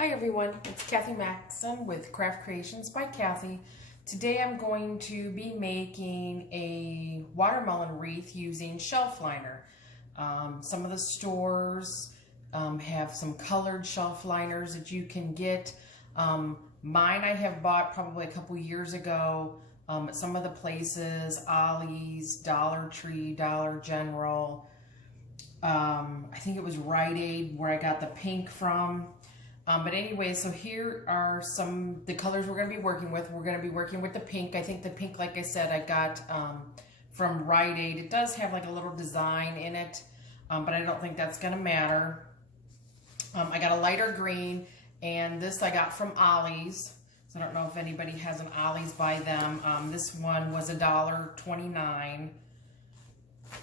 Hi everyone, it's Kathy Maxson with Craft Creations by Kathy. Today I'm going to be making a watermelon wreath using shelf liner. Some of the stores have some colored shelf liners that you can get. Mine I have bought probably a couple years ago at some of the places, Ollie's, Dollar Tree, Dollar General. I think it was Rite Aid where I got the pink from. But anyway, so here are the colors we're going to be working with. We're going to be working with the pink. I think the pink, like I said, I got from Rite Aid. It does have like a little design in it, but I don't think that's going to matter. I got a lighter green, and this I got from Ollie's. So I don't know if anybody has an Ollie's by them. This one was $1.29.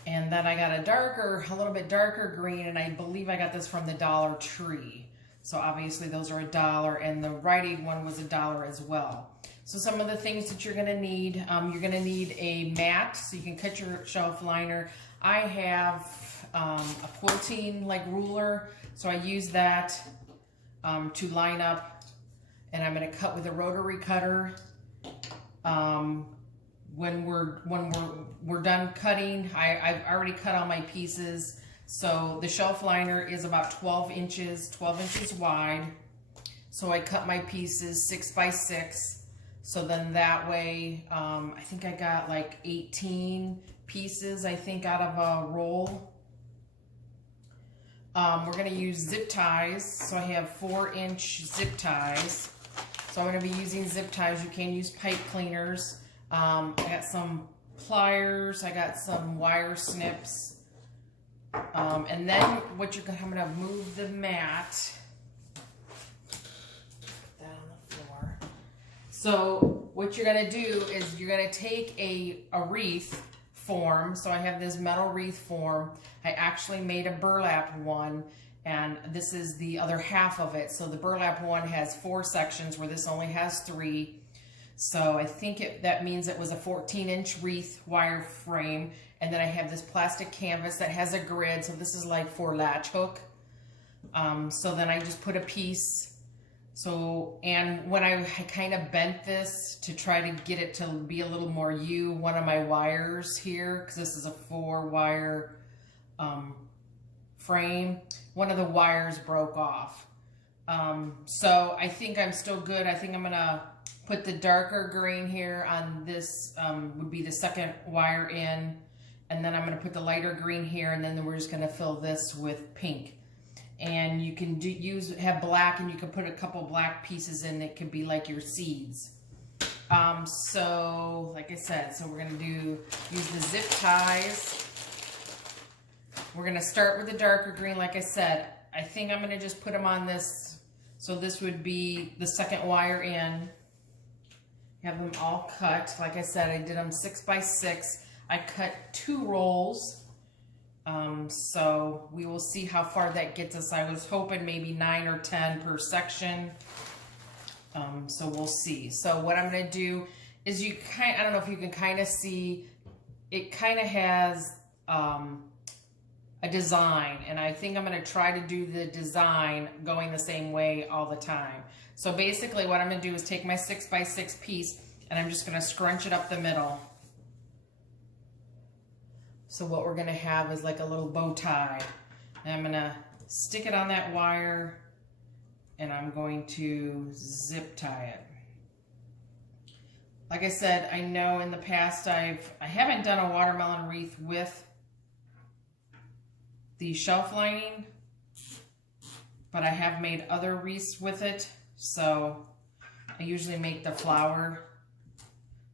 And then I got a little bit darker green, and I believe I got this from the Dollar Tree. So obviously those are $1, and the Rite Aid one was $1 as well. So some of the things that you're gonna need, you're gonna need a mat so you can cut your shelf liner. I have a quilting like ruler, so I use that to line up, and I'm gonna cut with a rotary cutter. When we're done cutting, I've already cut all my pieces. So the shelf liner is about 12 inches wide. So I cut my pieces 6 by 6. So then that way, I think I got like 18 pieces, I think, out of a roll. We're gonna use zip ties. So I have 4-inch zip ties. So I'm gonna be using zip ties. You can use pipe cleaners. I got some pliers. I got some wire snips. And then I'm gonna move the mat. Put that on the floor. So what you're gonna do is you're gonna take a wreath form. So I have this metal wreath form. I actually made a burlap one, and this is the other half of it. So the burlap one has 4 sections where this only has 3. So I think that means it was a 14-inch wreath wire frame. And then I have this plastic canvas that has a grid. So this is like for latch hook. So then I just put a piece. And when I kind of bent this to try to get it to be a little more one of my wires here, because this is a 4-wire frame, one of the wires broke off. So I think I'm still good. I think I'm gonna put the darker green here on this, would be the second wire in. And then I'm going to put the lighter green here, and then we're just going to fill this with pink. And you can have black, and you can put a couple black pieces in that could be like your seeds. So like I said, so we're going to use the zip ties. We're going to start with the darker green. Like I said, I think I'm going to just put them on this. So this would be the second wire in. Have them all cut. Like I said, I did them 6 by 6. I cut 2 rolls, so we will see how far that gets us. I was hoping maybe 9 or 10 per section, so we'll see. So what I'm going to do is I don't know if you can kind of see, it kind of has a design, and I think I'm going to try to do the design going the same way all the time. So basically what I'm going to do is take my 6 by 6 piece, and I'm just going to scrunch it up the middle. So what we're gonna have is like a little bow tie. And I'm gonna stick it on that wire, and I'm going to zip tie it. Like I said, I know in the past I haven't done a watermelon wreath with the shelf lining, but I have made other wreaths with it. So I usually make the flower.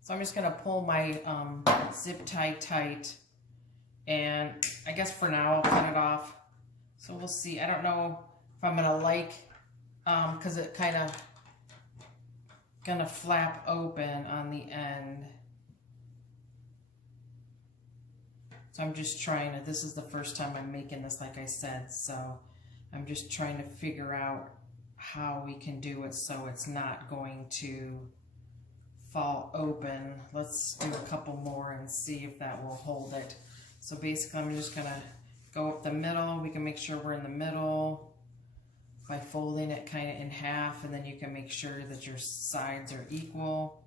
So I'm just gonna pull my zip tie tight. And I guess for now I'll cut it off. So we'll see. I don't know if I'm gonna because it kind of gonna flap open on the end. So I'm just trying to, this is the first time I'm making this, like I said. So I'm just trying to figure out how we can do it so it's not going to fall open. Let's do a couple more and see if that will hold it. So basically I'm just gonna go up the middle. We can make sure we're in the middle. by folding it kind of in half, and then you can make sure that your sides are equal.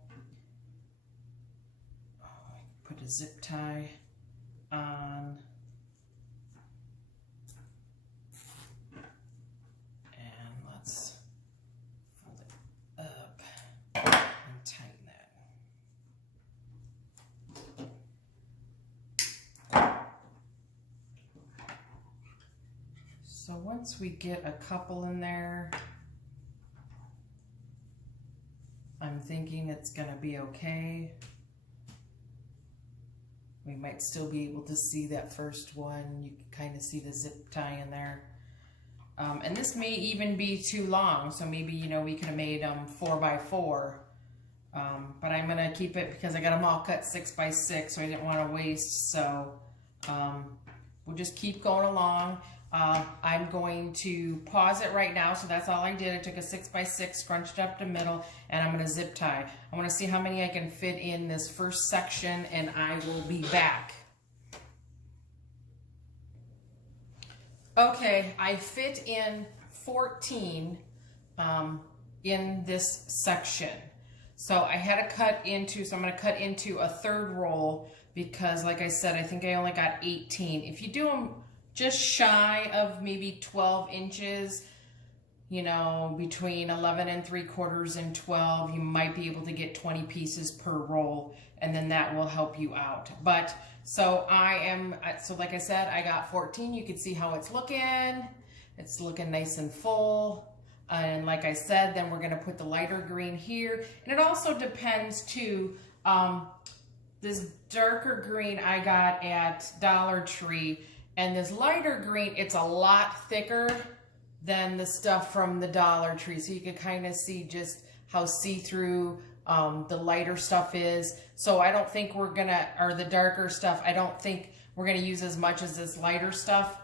Put a zip tie on. And let's fold it up and tighten that. So once we get a couple in there, I'm thinking it's gonna be okay. We might still be able to see that first one. You can kind of see the zip tie in there. And this may even be too long, so maybe, you know, we could have made 4 by 4. But I'm gonna keep it because I got them all cut 6 by 6, so I didn't want to waste. So we'll just keep going along. I'm going to pause it right now. So that's all I did. I took a 6 by 6, scrunched up the middle, and I'm gonna zip tie. I want to see how many I can fit in this first section, and I will be back. Okay, I fit in 14 in this section. So I had to cut into, so I'm going to cut into a 3rd roll because, like I said, I think I only got 18. If you do them just shy of maybe 12 inches, you know, between 11 3/4 and 12, you might be able to get 20 pieces per roll, and then that will help you out. But so so like I said, I got 14. You can see how it's looking. It's looking nice and full. And like I said, then we're gonna put the lighter green here. And it also depends too, this darker green I got at Dollar Tree, and this lighter green, it's a lot thicker than the stuff from the Dollar Tree. So you can kind of see just how see-through the lighter stuff is. So I don't think we're gonna, or the darker stuff, I don't think we're gonna use as much as this lighter stuff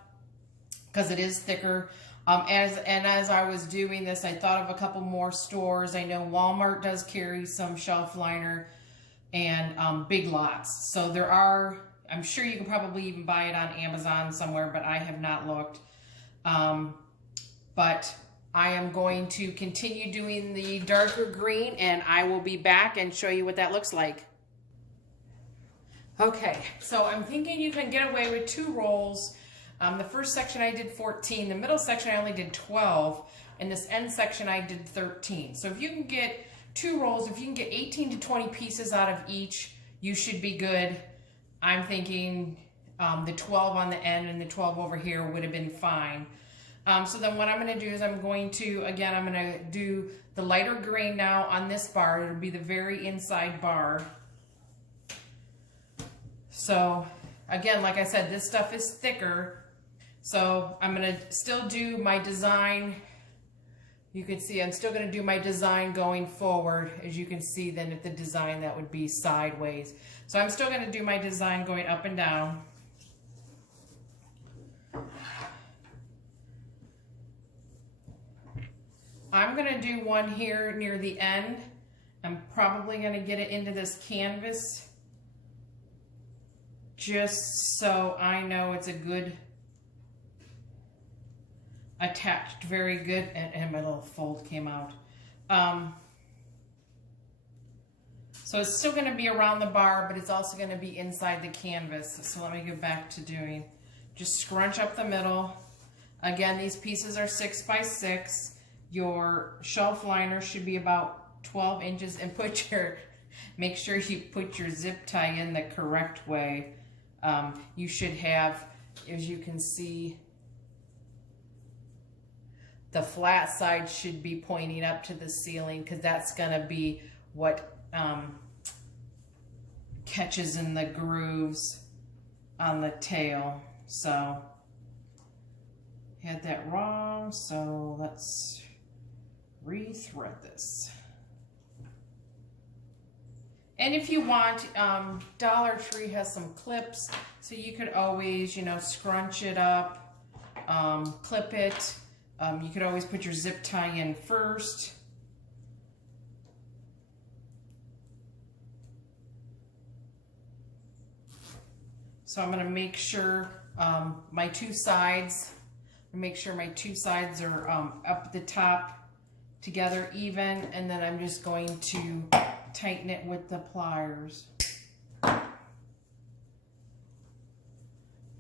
because it is thicker. As I was doing this, I thought of a couple more stores. I know Walmart does carry some shelf liner, and Big Lots. So there are, I'm sure you can probably even buy it on Amazon somewhere, but I have not looked. But I am going to continue doing the darker green, and I will be back and show you what that looks like. Okay, so I'm thinking you can get away with 2 rolls. The first section I did 14, the middle section I only did 12, and this end section I did 13. So if you can get 2 rolls, if you can get 18 to 20 pieces out of each, you should be good. I'm thinking the 12 on the end and the 12 over here would have been fine. So then what I'm going to do is I'm going to do the lighter green now on this bar. It'll be the very inside bar. So again, like I said, this stuff is thicker. So I'm going to still do my design. You can see I'm still going to do my design going forward. As you can see, then at the design that would be sideways. So I'm still going to do my design going up and down. I'm going to do one here near the end. I'm probably going to get it into this canvas just so I know it's a good attached, very good, and my little fold came out. So it's still going to be around the bar, but it's also going to be inside the canvas. So let me get back to doing, just scrunch up the middle. Again, these pieces are 6 by 6. Your shelf liner should be about 12 inches, and make sure you put your zip tie in the correct way. You should have, as you can see, the flat side should be pointing up to the ceiling because that's going to be what catches in the grooves on the tail. So had that wrong, so let's rethread this. And if you want, Dollar Tree has some clips, so you could always, you know, scrunch it up, clip it. You could always put your zip tie in first. So I'm going to make sure my 2 sides Make sure my two sides are up at the top together even, and then I'm just going to tighten it with the pliers.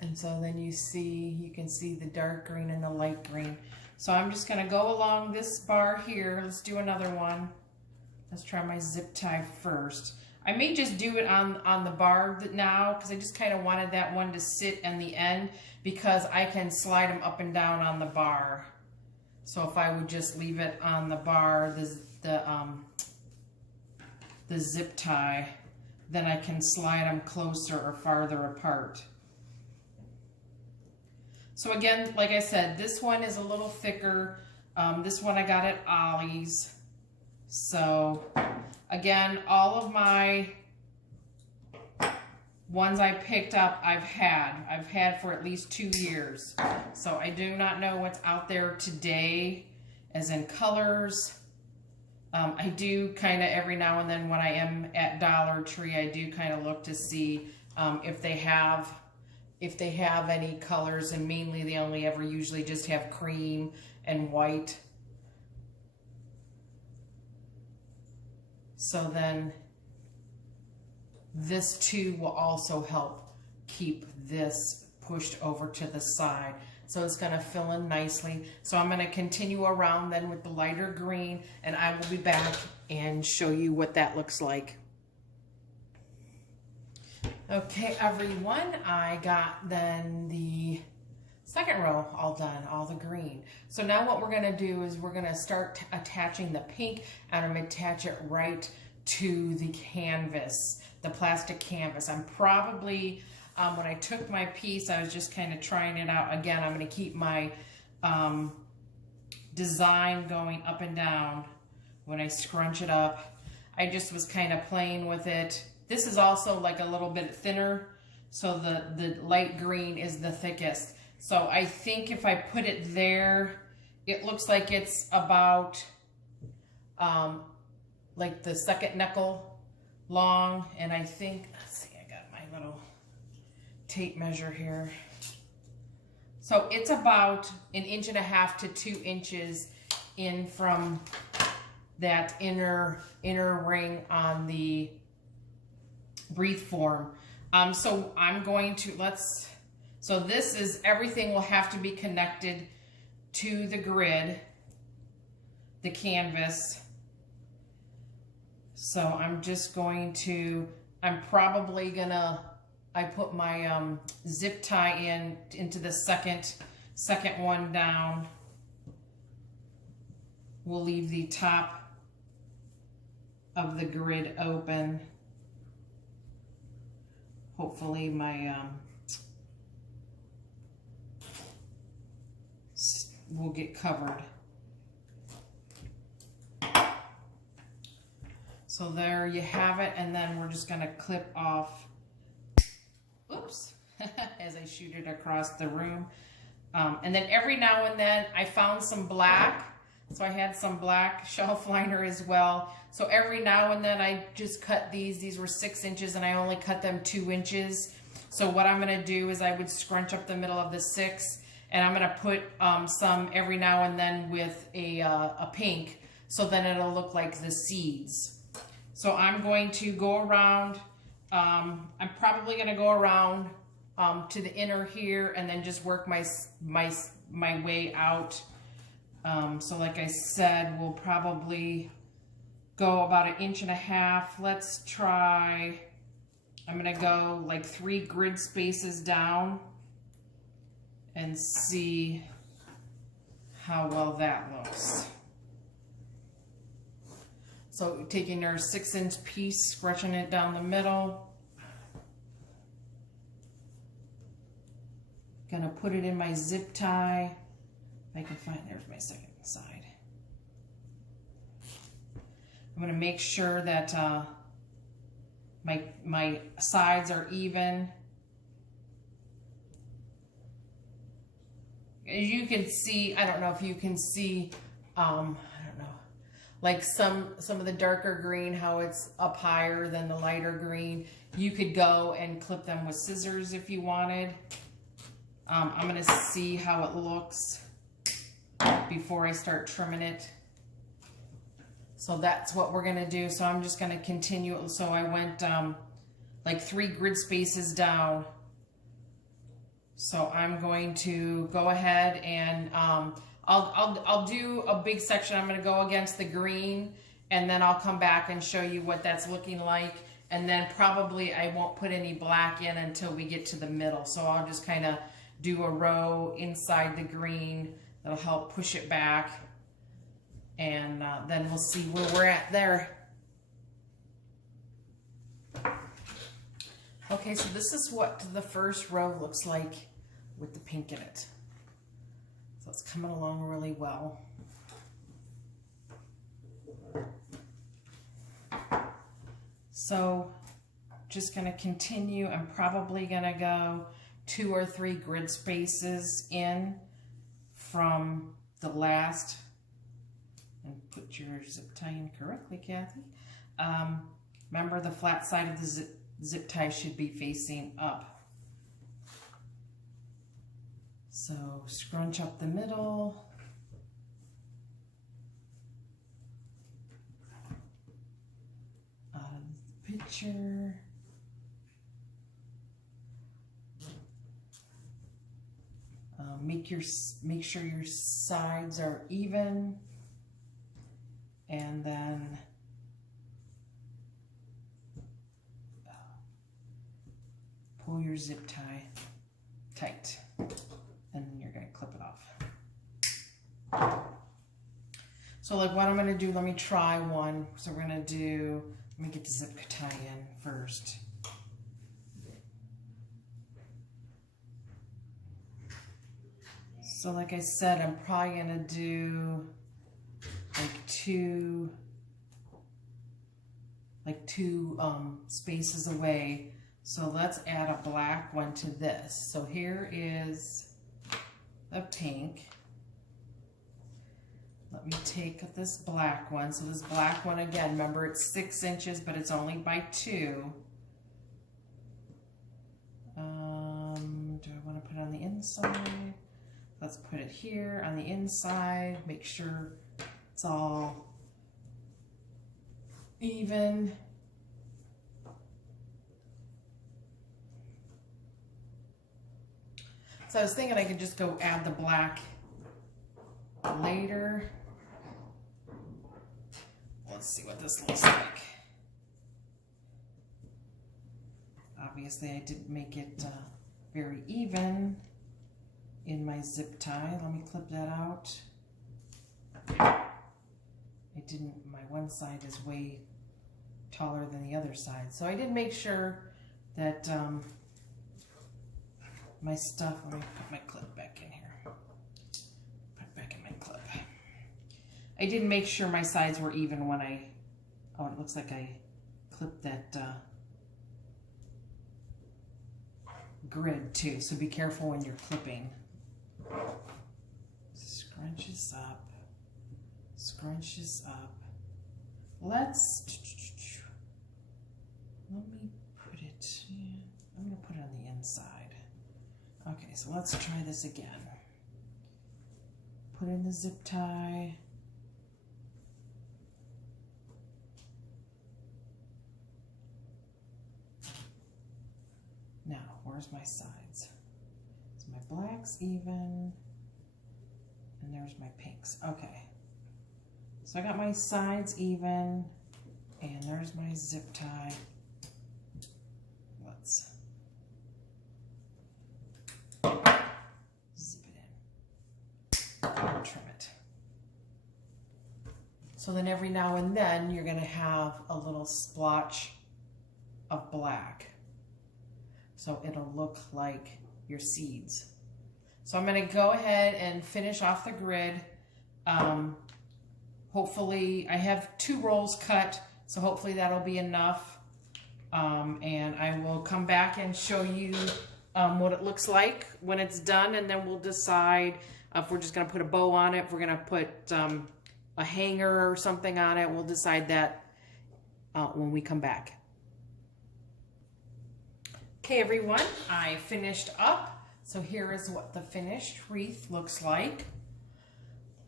And so then you can see the dark green and the light green. So I'm just gonna go along this bar here. Let's do another one. Let's try my zip tie first. I may just do it on the bar now because I just kind of wanted that one to sit in the end because I can slide them up and down on the bar. So if I would just leave it on the bar, the zip tie, then I can slide them closer or farther apart. So again, like I said, this one is a little thicker. This one I got at Ollie's. So again, all of my ones I picked up, I've had for at least 2 years. So I do not know what's out there today as in colors. I do kind of every now and then when I am at Dollar Tree, I do kind of look to see if they have any colors, and mainly they only ever usually just have cream and white. So then this too will also help keep this pushed over to the side. So it's gonna fill in nicely. So I'm gonna continue around then with the lighter green, and I will be back and show you what that looks like. Okay, everyone, I got then the second row all done, all the green. So now what we're gonna do is we're gonna start attaching the pink, and I'm gonna attach it right to the canvas, the plastic canvas. I'm probably, when I took my piece, I was just kind of trying it out. Again, I'm gonna keep my design going up and down when I scrunch it up. I just was kind of playing with it. This is also like a little bit thinner, so the light green is the thickest. So I think if I put it there, it looks like it's about like the second knuckle long. And I think, let's see, I got my little tape measure here. So it's about 1.5 to 2 inches in from that inner ring on the wreath form. So I'm going to, so this is, everything will have to be connected to the grid, the canvas. So I'm just going to, I'm probably gonna, I put my zip tie into the second one down. We'll leave the top of the grid open. Hopefully my will get covered. So there you have it, and then we're just gonna clip off, oops, as I shoot it across the room. And then every now and then I found some black, so I had some black shelf liner as well. So every now and then I just cut these were 6 inches and I only cut them 2 inches. So what I'm gonna do is I would scrunch up the middle of the 6, and I'm gonna put some every now and then with a pink, so then it'll look like the seeds. So I'm going to go around, I'm probably gonna go around to the inner here and then just work my way out. So like I said, we'll probably go about 1.5 inches. Let's try, I'm gonna go like 3 grid spaces down and see how well that looks. So taking our 6-inch piece, stretching it down the middle. Gonna put it in my zip tie. If I can find, there's my second side. I'm gonna make sure that my sides are even. As you can see, I don't know if you can see, I don't know, like some of the darker green, how it's up higher than the lighter green. You could go and clip them with scissors if you wanted. I'm going to see how it looks before I start trimming it. So that's what we're going to do. So I'm just going to continue. So I went like 3 grid spaces down. So I'm going to go ahead and I'll do a big section. I'm going to go against the green, and then I'll come back and show you what that's looking like. And then probably I won't put any black in until we get to the middle. So I'll just kind of do a row inside the green. That'll help push it back. And then we'll see where we're at there. Okay, so this is what the first row looks like with the pink in it. So it's coming along really well. So just gonna continue. I'm probably gonna go 2 or 3 grid spaces in from the last, and put your zip tie in correctly, Kathy. Remember, the flat side of the zip tie should be facing up. So scrunch up the middle. Out of the picture. Make sure your sides are even, and then pull your zip tie tight, and then you're going to clip it off. So like what I'm going to do, let me try one. So we're going to do, let me get the zip tie in first. So like I said, I'm probably gonna do like two spaces away. So let's add a black one to this. So here is the pink. Let me take this black one. So this black one, again, remember it's 6 inches, but it's only by 2. Do I want to put it on the inside? Let's put it here on the inside, make sure it's all even. So I was thinking I could just go add the black later. Let's see what this looks like. Obviously I didn't make it very even in my zip tie. Let me clip that out. It didn't, my one side is way taller than the other side. So I did make sure that my stuff, let me put my clip back in here. Put it back in my clip. I did make sure my sides were even when I, oh, it looks like I clipped that grid too. So be careful when you're clipping. Scrunches up, scrunches up. Let me put it, I'm gonna put it on the inside. Okay, so let's try this again. Put in the zip tie. Now, where's my sides? So my black's even, and there's my pinks. Okay. So I got my sides even, and there's my zip tie. Let's zip it in and trim it. So then every now and then you're gonna have a little splotch of black. So it'll look like your seeds. So I'm gonna go ahead and finish off the grid. Hopefully, I have 2 rolls cut, so hopefully that'll be enough. And I will come back and show you what it looks like when it's done, and then we'll decide if we're just gonna put a bow on it, if we're gonna put a hanger or something on it. We'll decide that when we come back. Okay, everyone, I finished up. So here is what the finished wreath looks like.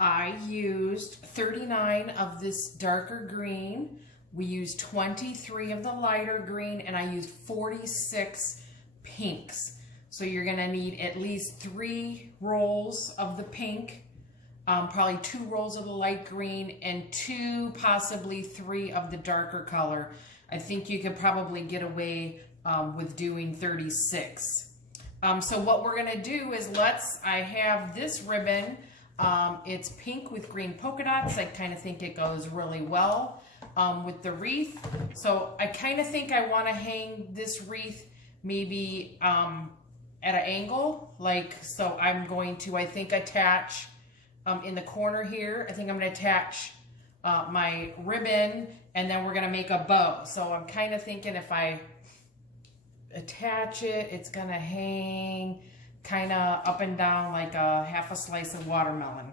I used 39 of this darker green. We used 23 of the lighter green, and I used 46 pinks. So you're gonna need at least 3 rolls of the pink, probably 2 rolls of the light green, and 2, possibly 3 of the darker color. I think you could probably get away with doing 36. So what we're gonna do is I have this ribbon. It's pink with green polka dots. I kind of think it goes really well with the wreath. So I kind of think I want to hang this wreath maybe at an angle. So I'm going to, I think, attach in the corner here. I think I'm going to attach my ribbon, and then we're going to make a bow. So I'm kind of thinking if I attach it, it's going to hang kind of up and down like a half a slice of watermelon.